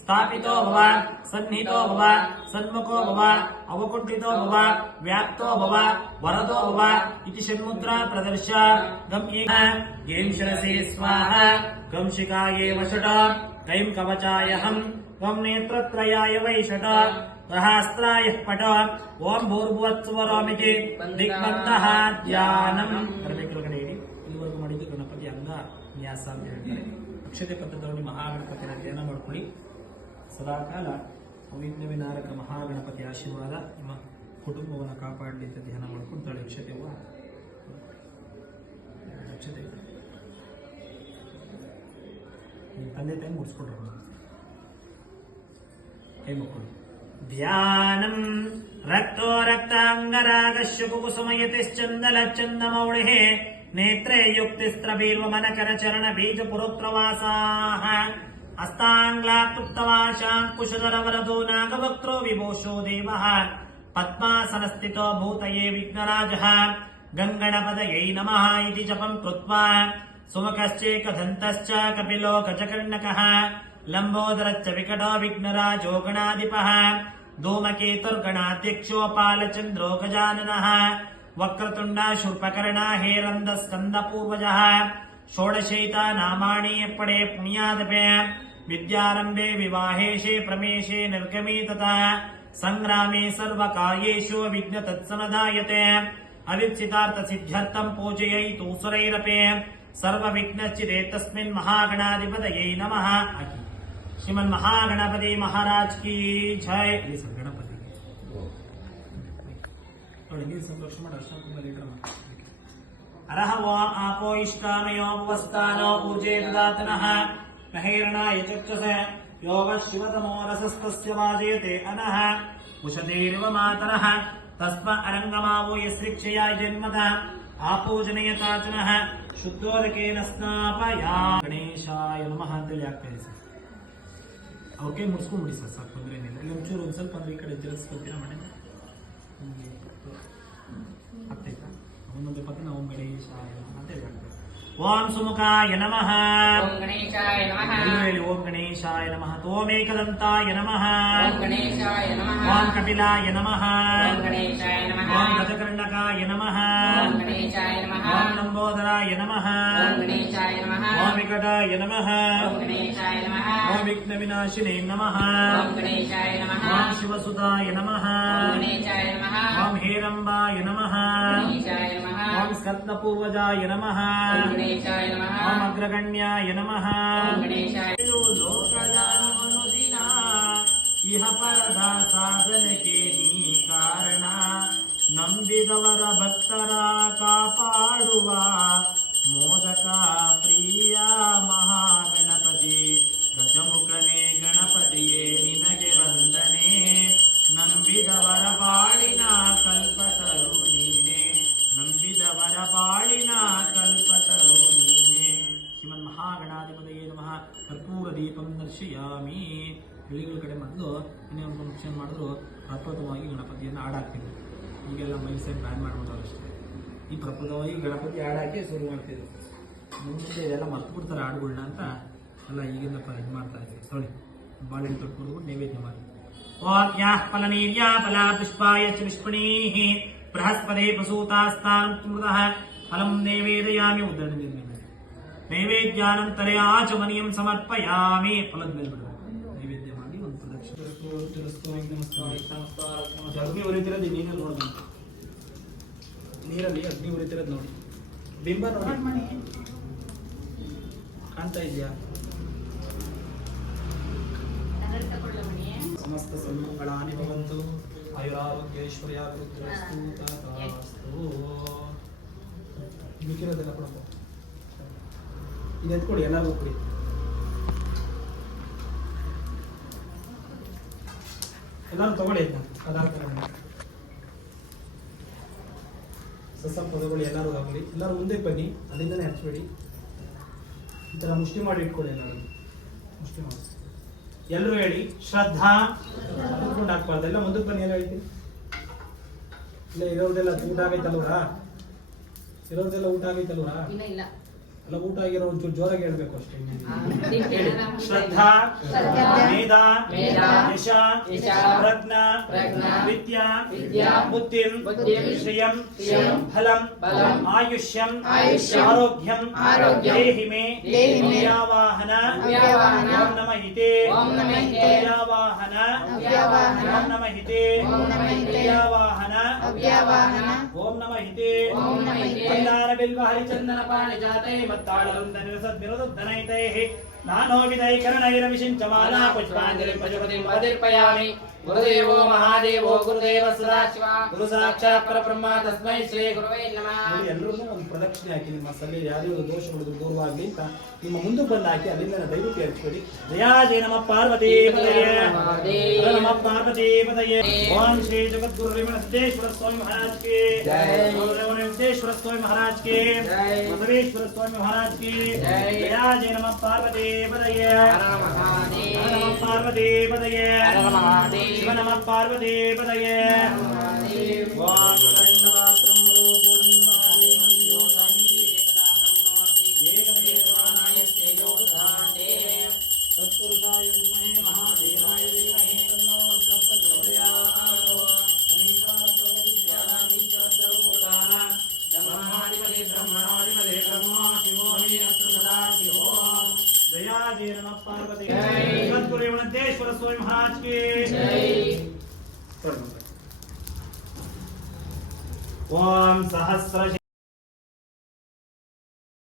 ಸ್ಥಾಪಿತೋ ಭವ ಸನ್ನಿಹಿತೋ ಭವ ಸನ್ಮುಖೋ ಭವ ಅವಕುಂಠಿತೋ ಭವ ವ್ಯಾಪ್ತೋ ಭವ ವರದೋ ಭವ ಇತಿ ಷಣ್ಮುದ್ರಾ ಪ್ರದರ್ಶ ಗಂ ಏಂ ಶಿರಸೇ ಸ್ವಾಹ ಗಂ ಶಿಖಾಯೇ ವಷಟ ಕೈಂ ಕವಚಾಯಹಂ ಗಂ ನೇತ್ರತ್ರಯಾಯ ವೈ ಷಟ ಸಹಸ್ರಾಯ ಪಟ ಓಂ ಭೂರ್ಭುವತ್ಸುವರೋಮಿತಿ ದಿಗ್ಬಂಧಃ ಧ್ಯಾನಂ ಬರಬೇಕು ಕಡೆ ಇಡಿ ಇಲ್ಲಿವರೆಗೂ ಮಾಡಿದ್ದು ಗಣಪತಿ ಅಂಗ ನ್ಯಾಸ ಅಂತ ಹೇಳ್ತಾರೆ. ಅಕ್ಷತೆ ಪತ್ರದಲ್ಲಿ ಮಹಾಗಣಪತಿಯ ಧ್ಯಾನ ಮಾಡ್ಕೊಳ್ಳಿ. ಸದಾಕಾಲ ಅವಿಘ್ನ ವಿನಾರಕ ಮಹಾಗಣಪತಿ ಆಶೀರ್ವಾದ ನಿಮ್ಮ ಕುಟುಂಬವನ್ನು ಕಾಪಾಡಲಿ ಅಂತ ಧ್ಯಾನ ಮಾಡ್ಕೊಂಡು ಅಕ್ಷತೆ ಅಕ್ಷತೆ ನಿಮ್ಮ ತಂದೆ ತಾಯಿ ಮುಗಿಸ್ಕೊಡ್ರ ಕೈ ಮಕ್ಕಳು. ಧ್ಯಾನಂ ರಕ್ತೋ ರಕ್ತಾಂಗರಾಗಶ್ಯ ಕುಕುಸುಮಯತಿಶ್ಚಂದಲಚ್ಚಂದಮೌಳಿಃ ನೇತ್ರೇ ಯುಕ್ತಿಸ್ತ್ರಬೀರ್ವಮನಕರ ಚರಣ ಬೀಜ ಪುರೋಕ್ತವಾಸಾಃ ಹಸ್ತಾಂಗ್ಲಾಕ್ತುಪ್ತವಾಶಾಂಕುಶಧರವರದೋ ನಾಗವಕ್ತ್ರೋ ವಿಭೂಷೋ ದೇವಃ ಪದ್ಮಾಸನಸ್ಥಿತೋ ಭೂತಯೇ ವಿಘ್ನರಾಜಃ ಗಂಗಣಪದಯೈ ನಮಃ ಇತಿ ಜಪಂ ಕೃತ್ವಾ ಸುಮುಖಶ್ಚೇಕದಂತಶ್ಚ ಕಪಿಲೋ ಗಜಕರ್ಣಕಃ ಲಂಬೋದರಶ್ಚ ವಿಕಟೋ ವಿಘ್ನರಾಜೋ ಗಣಾಧಿಪಃ ಧೂಮಕೇತುರ್ಗಣಾಧ್ಯಕ್ಷೋ ಪಾಲಚಂದ್ರೋ ಗಜಾನನಃ ವಕ್ರತುಂಡ ಶೂರ್ಪಕರ್ಣ ಹೇರಂದ ಸ್ಕಂದ ಪೂರ್ವಜಃ ಷೋಡಶೈತಾ ನಾಮಾಣಿ ಪಡೆ ಪುಣ್ಯಾದಪೆ ವಿದ್ಯಾರಂಭೆ ವಿವಾಹೇಶೆ ಪ್ರಮೇಶೆ ನಿರ್ಗಮೇ ತಥಾ ಸಂಗ್ರಾಮೇ ಸರ್ವಕಾರ್ಯೇಷು ವಿಘ್ನ ತತ್ಸಮದಾಯತೆ ಅವಿಚ್ಛಿತಾರ್ಥ ಸಿದ್ಧ್ಯರ್ಥಂ ಪೂಜಯೈತು ಸುರೈರಪೆ ಸರ್ವವಿಘ್ನಶ್ಚಿದೆ ತಸ್ಮಿನ್ ಮಹಾಗಣಾಧಿಪತಯೇ ನಮಃ. ಶ್ರೀಮನ್ ಮಹಾಗಣಪತಿ ಮಹಾರಾಜ್ ಕಿ ಜೈ. ಗಣಪತಿ ಸಂತೋಷ ಮಾಡಿ ಅರಹ ಓಂ ಆಪೋ ಇಷ್ಟಾನಯೋ ಭುವಸ್ಥಾನೋ ಪೂಜೆ ದಾತನಃ ಮಹೇರಣಾಯ ಚಕ್ಷಸ ಯೋಗ ಶಿವತಮೋ ರಸಸ್ತಸ್ಯ ವಾಜಯತೆ ಅನಃ ಉಷಧೇರಿವ ಮಾತರಃ ತಸ್ಮ ಅರಂಗಮಾವೋ ಯಸ್ರಿಕ್ಷಯ ಜನ್ಮದ ಆಪೂಜನೀಯತಾಚನಃ ಶುದ್ಧೋದಕೇನ ಸ್ನಾಪಯಾ. ಗಣೇಶಾಯ ನಮಃ ಅಂತೇಳಿ ಆಗ್ತಾಯಿದೆ ಸರ್. ಅವ್ರ ಕೈ ಮುಡಿಸ್ಕೊಂಡ್ಬಿಡಿ ಸರ್, ಸಾಕು ತೊಂದರೆ ಏನಿಲ್ಲ. ಇಲ್ಲಿ ಒಂಚೂರು ಒಂದು ಸ್ವಲ್ಪ ಅಂದ್ರೆ ಈ ಕಡೆ ಜಲಸ್ಕೊತೀರಾ ಮಾಡಿ ಆಗ್ತಾಯ್ತಾ. ಒಂದೊಂದು ಪಕ್ಕ ನಾವು ಗಣೇಶಾಯ ನಮಃ ಅಂತೇಳಿ ಆಗ್ತದೆ. ಓಂ ಸುಮುಖಾಯ ನಮಃ. ಓಂ ಗಣೇಶಾಯ ನಮಃ. ಓಂ ಗಣೇಶಾಯ ನಮಃ. ಓಮೇಕದಂತಾಯ ನಮಃ. ಓಂ ಗಣೇಶಾಯ ನಮಃ. ಓಂ ಕಪಿಲಾಯ ನಮಃ. ಓಂ ಗಣೇಶಾಯ ನಮಃ. ಓಂ ಗಜಕರ್ಣಕಾಯ ನಮಃ. ಓಂ ಗಣೇಶಾಯ ನಮಃ. ಓಂ ಲಂಬೋದರಾಯ ನಮಃ. ಓಂ ಗಣೇಶಾಯ ನಮಃ. ಓಂ ವಿಕಟಾಯ ನಮಃ. ಓಂ ಗಣೇಶಾಯ ನಮಃ. ಓಂ ವಿಘ್ನ ವಿನಾಶಿನೇ ನಮಃ. ಓಂ ಗಣೇಶಾಯ ನಮಃ. ಓಂ ಶಿವಸುತಾಯ ನಮಃ. ಓಂ ಗಣೇಶಾಯ ನಮಃ. ಓಂ ಹೇರಂಬಾಯ ನಮಃ. ಗಣೇಶಾಯ ನಮಃ. ಓಂ ಸ್ಕಂದಪೂರ್ವಜಾಯ ನಮಃ. ಓಂ ಗಣೇಶಾಯ ನಮಃ. ಓಂ ಅಗ್ರಗಣ್ಯಾಯ ನಮಃ. ಓಂ ಗಣೇಶಾಯ. ಲೋಕದ ಮನುದಿನ ಇಹ ಪರದ ಸಾಧನೆಗೆ ನೀ ಕಾರಣ, ನಂಬಿದವರ ಭಕ್ತರ ಕಾಪಾಡುವ ಮೋದಕ ಪ್ರಿಯ ಮಹಾಗಣಪತಿ. ಗಜಮುಖನೇ ಗಣಪತಿಯೇ ನಿನಗೆ ವಂದನೆ, ನಂಬಿದವರ ಬಾಳಿನ ಕಲ್ಪತರು ನೀನೆ, ನಂಬಿದವರ ಬಾಳಿನ ಕಲ್ಪತರು ನೀನೆ. ಶ್ರೀಮನ್ ಮಹಾಗಣಾಧಿಪತಯೇ ನಮಃ. ಕರ್ಪೂರ ದೀಪಂ ದರ್ಶಯಾಮಿ. ಹಳ್ಳಿಗಳ ಕಡೆ ಮೊದಲು ಇನ್ನೊಂದು ಫಂಕ್ಷನ್ ಮಾಡಿದ್ರು ಪ್ರಪ್ರಥಮವಾಗಿ ಗಣಪತಿಯನ್ನು ಹಾಡಾಕ್ತಿದ್ರು. ಈಗೆಲ್ಲ ಮೈಸೂರು ಬ್ಯಾನ್ ಮಾಡ್ಬಿಟ್ಟವ್ರು ಅಷ್ಟೇ. ಈ ಪ್ರಪ್ರಥಮವಾಗಿ ಗಣಪತಿ ಹಾಡಾಕಿ ಶುರು ಮಾಡ್ತಿದ್ರು. ಮುಂದೆ ಇದೆಲ್ಲ ಮರ್ತು ಬಿಡ್ತಾರೆ ಹಾಡುಗಳನ್ನ ಅಂತ ಎಲ್ಲ ಈಗಿಂದ ಇದು ಮಾಡ್ತಾ ಇದ್ದೀವಿ. ನೋಡಿ ಬಾಳೆಹಣ್ಣು ತೊಟ್ಬಿಡ್ಬಿಟ್ಟು ನೈವೇದ್ಯ ಮಾಡಿ. ಓಂ ಯಾಃ ಫಲನೀರ್ಯಾ ಫಲಾ ಪುಷ್ಪಾಯ ಚ ವಿಷ್ಪಣೀಃ ಬೃಹಸ್ಪತಿ ಪ್ರಸೂತಾಸ್ತಾಂ ಮೃತಃ ಫಲಂ ನೈವೇದಯಾಮಿ. ಉದ್ದರಣೆ ನೈವೇದ್ಯಾನಂತರೇ ಆಚಮನೀಯಂ ಸಮರ್ಪಯಾಮಿ. ಫಲದ ಮೇಲೆ ಬಿಡಬೇಕು. ನೈವೇದ್ಯ ಮಾಡಿ ಒಂದು ಪ್ರದಕ್ಷಿಣೆ ಅಗ್ನಿ ಉರಿತಿರೋದು ನೀರಲ್ಲಿ ನೋಡ್ಬೇಕು. ನೀರಲ್ಲಿ ಅಗ್ನಿ ಉರಿತಿರೋದು ನೋಡಿ. ಬಿಂಬ ನೋಡಿ ಕಾಣ್ತಾ ಇದೆಯಾ? ಸಮಸ್ತ ಸನ್ಮಂಗಳಾನಿ ಭವಂತು. ಆಯುರಾರೋಗ್ಯೈಶ್ವರ್ಯಾಭಿವೃದ್ಧಿರಸ್ತು ತಥಾಸ್ತು. ಮಿಕ್ಕಿರೋದೆಲ್ಲ ಕೊಡಪ್ಪ. ಇದು ಎತ್ಕೊಡಿ, ಎಲ್ಲರಿಗೂ ಕೊಡಿ. ಎಲ್ಲರೂ ತಗೊಳ್ಳಿ ಇದನ್ನ ಪದಾರ್ಥಗಳನ್ನ. ಸಸ್ಸಂಪದಗಳು ಎಲ್ಲರೂ ಆಗಲಿ. ಎಲ್ಲರೂ ಮುಂದೆ ಬನ್ನಿ, ಅಲ್ಲಿಂದನೇ ಹಚ್ಬೇಡಿ. ಈ ಥರ ಮುಷ್ಟಿ ಮಾಡಿ ಇಟ್ಕೊಳ್ಳಿ. ಎಲ್ಲರೂ ಮುಷ್ಟಿ ಮಾಡಿ. ಎಲ್ಲರೂ ಹೇಳಿ ಶ್ರದ್ಧಾ. ಕುತ್ಕೊಂಡು ಹಾಕ್ಬಾರ್ದು. ಎಲ್ಲ ಮುಂದಕ್ಕೆ ಬನ್ನಿ. ಎಲ್ಲ ಹೇಳ್ತೀನಿ. ಇಲ್ಲ ಇರೋದೆಲ್ಲ ಊಟ ಆಗೈತಲ್ವರಾ? ಇರೋದೆಲ್ಲ ಊಟ ಆಗೈತಲ್ವರಾ? ಇಲ್ಲ ಇಲ್ಲ ಎಲ್ಲ ಊಟ ಆಗಿರೋ ಒಂಚೂರು ಜೋರಾಗಿ ಹೇಳ್ಬೇಕು ಅಷ್ಟೇ. ಶ್ರದ್ಧಾ ಶ್ರದ್ಧಾ, ಮೇಧ ಮೇಧ, ಯಶ ಯಶ, ಪ್ರಜ್ಞಾ ಪ್ರಜ್ಞಾ, ವಿದ್ಯಾ ವಿದ್ಯಾ, ಬುದ್ಧಿಂ ಬುದ್ಧಿಂ, ಶ್ರಿಯಂ ಶ್ರಿಯಂ, ಫಲಂ ಫಲಂ, ಆಯುಷ್ಯಂ ಆಯುಷ್ಯಂ, ಆರೋಗ್ಯಂ ಆರೋಗ್ಯಂ, ದೇಹಿ ಮೇ ದೇಹಿ ಮೇ, ಅವ್ಯಾವಾಹನ ಅವ್ಯಾವಾಹನ, ಓಂ ನಮಃ ಹಿತೆ ಓಂ ನಮಃ ಹಿತೆ, ಅವ್ಯಾವಾಹನ ಅವ್ಯಾವಾಹನ, ಓಂ ನಮಃ ಹಿತೆ ಓಂ ನಮಃ ಹಿತೆ, ಅವ್ಯಾವಾಹನ ಅವ್ಯಾವಾಹನ, ಓಂ ನಮಃ ಹಿತೆ ಓಂ ನಮಃ ಹಿತೆ, ಮಂದಾರ ಬಿಲ್ವ ಹರಿಚಂದನ ಪಾರಿಜಾತೈ ಮತ್ತಾಳರುಂದ ನಿರಸದ್ವಿರುದ್ಧನೈತೈಃ ನಾನೋ ವಿಧೈಕರಣೈರವಿಷಿಂಚಮಾಲಾ ಪುಷ್ಪಾಂಜಲಿಂ ಪಶುಪತಿಂ ಅವತಿರ್ಪಯಾಮಿ. ಗುರುದೇವೋ ಮಹಾದೇವೋ ಗುರುದೇವ ಸದಾಶಿವ ಗುರು ಸಾಕ್ಷಾತ್ ಪರಬ್ರಹ್ಮ ತಸ್ಮೈ ಶ್ರೀ ಗುರುವೇ ನಮಃ. ನೋಡಿ, ಎಲ್ಲರೂ ಒಂದು ಪ್ರದಕ್ಷಿಣೆ ಹಾಕಿ ನಿಮ್ಮ ಸಲಹೆ ಯಾವುದೇ ಒಂದು ದೋಷಗಳು ದೂರವಾಗಲಿ ಅಂತ ನಿಮ್ಮ ಮುಂದೆ ಬಂದು ಹಾಕಿ ಅಲ್ಲಿಂದ ದಯವಿಟ್ಟು ಏರ್ಸ್ಕೊಡಿ. ಜಯಾ ಜಯ ನಮಃ ಪಾರ್ವತಿ ಪದಯೇ ಹರ ನಮಃ ಪಾರ್ವತಿ ಪದಯೇ. ಓಂ ಶ್ರೀ ಜಗದ್ಗುರು ರೇವಣ ಸಿದ್ದೇಶ್ವರ ಸ್ವಾಮಿ ಮಹಾರಾಜ್ ಕಿ ಜೈ. ರೇವಣ ಸಿದ್ದೇಶ್ವರ ಸ್ವಾಮಿ ಮಹಾರಾಜ್ ಕಿ ಜೈ. ಬಸವೇಶ್ವರ ಸ್ವಾಮಿ ಮಹಾರಾಜ್ ಕಿ ಜೈ. ಜಯಾ ಜಯ ನಮಃ ಪಾರ್ವತಿ ಪದಯೇ ಹರ ನಮಃ ಹರ ಮಹಾದೇವ, ನಮಃ ಪಾರ್ವತಿ ಪದಯೇ ಹರ ನಮಃ ಮಹಾದೇವ, ಶಿವ ನಮಃ ಪಾರ್ವತಿ ಪದಯೇ. ಮಹಾದೇವ. ಓಂ ಗಣೇಶಮಾತ್ರಂ ಮಧುಸೂದನಾದೇವಂದ್ಯೋ ಸಾಮಿತಿ ಏಕದಾ ಬ್ರಹ್ಮೋರ್ತಿ ಏಕದೇವಾನಾಯಸ್ತೇಜೋ ಧಾತೆ ತತ್ಪುರುಷಾಯ ವಿದ್ಮಹೇ ಮಹಾದೇವಾಯ ಧೀಮಹಿ ತನ್ನೋ ರುದ್ರಃ ಪ್ರಚೋದಯಾತ್. ಸಮೀಕಾರಂ ಸರ್ವವಿದ್ಯಾನಾಮೀಶ್ವರಃ ಸರ್ವಭೂತಾನಾಂ ಬ್ರಹ್ಮಾಧಿಪತಿ ಬ್ರಹ್ಮಣೋಧಿಪತಿ ಬ್ರಹ್ಮೋ ಶಿವೋ ಹಿ ಅಸ್ತು ಸದಾ ಶಿವೋ. ಜಯಾ ಜಯ ನಮಃ ಪಾರ್ವತಿ ಜೈ. ಜಗದ್ಗುರು ರೇವಣಸಿದ್ದೇಶ್ವರ ಸ್ವಾಮಿ ಮಹಾರಾಜ್ ಕಿ ಜೈ. ಓಂ ಸಹಸ್ರ